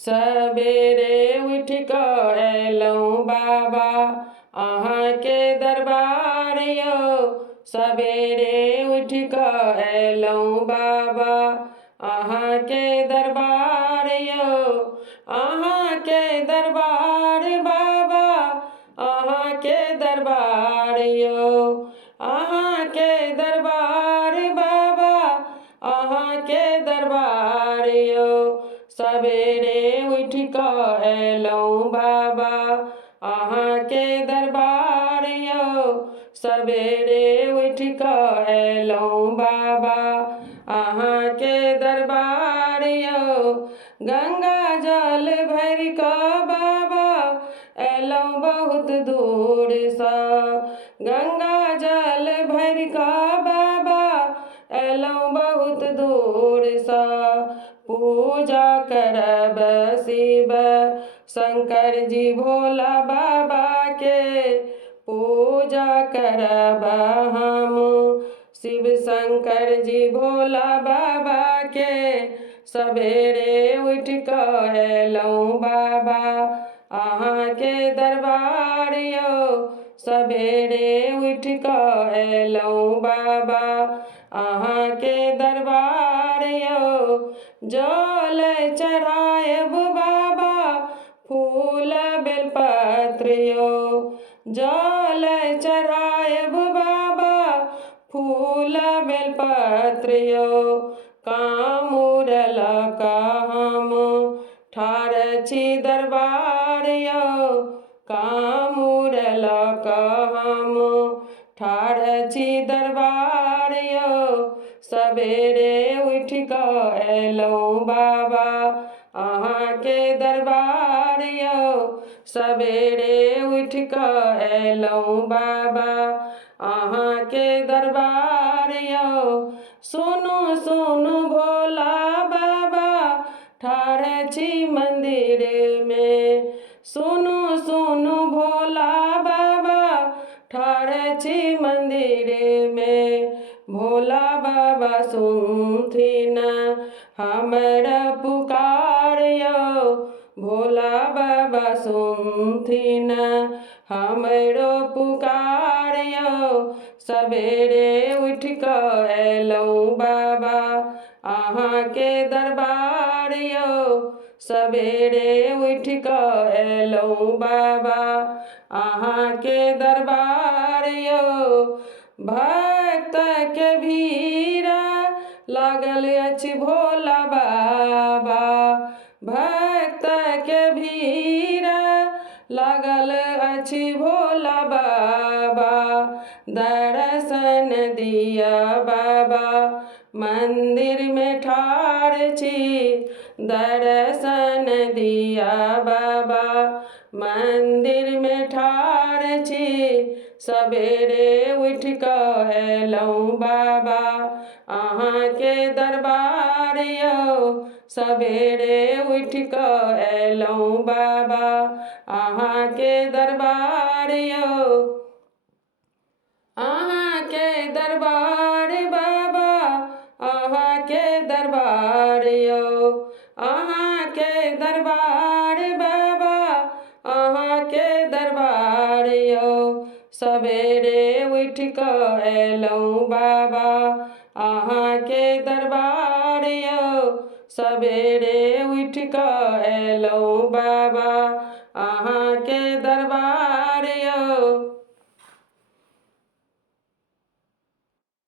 सबेरे उठ कऽ अयलहुँ बाबा अहाँके दरबार यौ। सबेरे उठ कऽ अयलहुँ बाबा अहाँके दरबार यौ। अहाँके दरबार बाबा अहाँके दरबार यौ। अहाँके दरबार बाबा अहाँके दरबार यौ। सबेरे उठ कऽ अयलहुँ बाबा अहाँके दरबार यौ। सबेरे उठ कऽ अयलहुँ बाबा अहाँके दरबार यौ। गंगा जल भरि कऽ बाबा अयलहुँ बहुत दूरसँ। गंगा जल भरि कऽ बाबा अयलहुँ बहुत दूरसँ। पूजा करब शिव शंकर जी भोला बाबाके। पूजा करब हम शिव शंकर जी भोला बाबाके। सबेरे उठ कऽ अयलहुँ बाबा अहाँके दरबार यौ। सबेरे उठ कऽ अयलहुँ बाबा अहाँके दरबार यौ। जल चढ़ायब बाबा फूल बेलपत्र यौ। जल चढ़ायब बाबा फूल बेलपत्र यौ। कामूर लऽ कऽ हम ठाढ़ छी दरबार यौ। कामूर लऽ कऽ हम ठाढ़ छी दरबार यौ। सबेरे उठ कऽ अयलहुँ बाबा अहाँके दरबार यौ। सबेरे उठ कऽ अयलहुँ बाबा अहाँके दरबार यौ। सुनु सुनु भोला बाबा ठाढ़ छी मंदिरमे। सुनु सुनु भोला बाबा ठाढ़ छी मंदिरमे। भोला बाबा सुनथिन हमर पुकार यौ। भोला बाबा सुनथिन हमरो पुकार यौ। सबेरे उठ कऽ अयलहुँ बाबा अहाँके दरबार यौ। सबेरे उठ कऽ अयलहुँ बाबा अहाँके दरबार यौ। भक्तके भीड़ लागल अछि भोला बाबा। भक्तके भीड़ लागल अछि भोला बाबा। दर्शन दिया बाबा मंदिरमे ठाढ़ छी। दर्शन दिया बाबा मंदिरमे ठाढ़ छी। सबेरे उठ कऽ अयलहुँ बाबा अहाँके दरबार यौ। सबेरे उठ कऽ अयलहुँ बाबा अहाँके दरबार यौ। अहाँके दरबार बाबा अहाँके दरबार यौ। अहाँके दरबार बाबा अहाँके दरबार यौ। सबेरे उठ कऽ अयलहुँ बाबा अहाँके दरबार यौ। सबेरे उठ कऽ अयलहुँ बाबा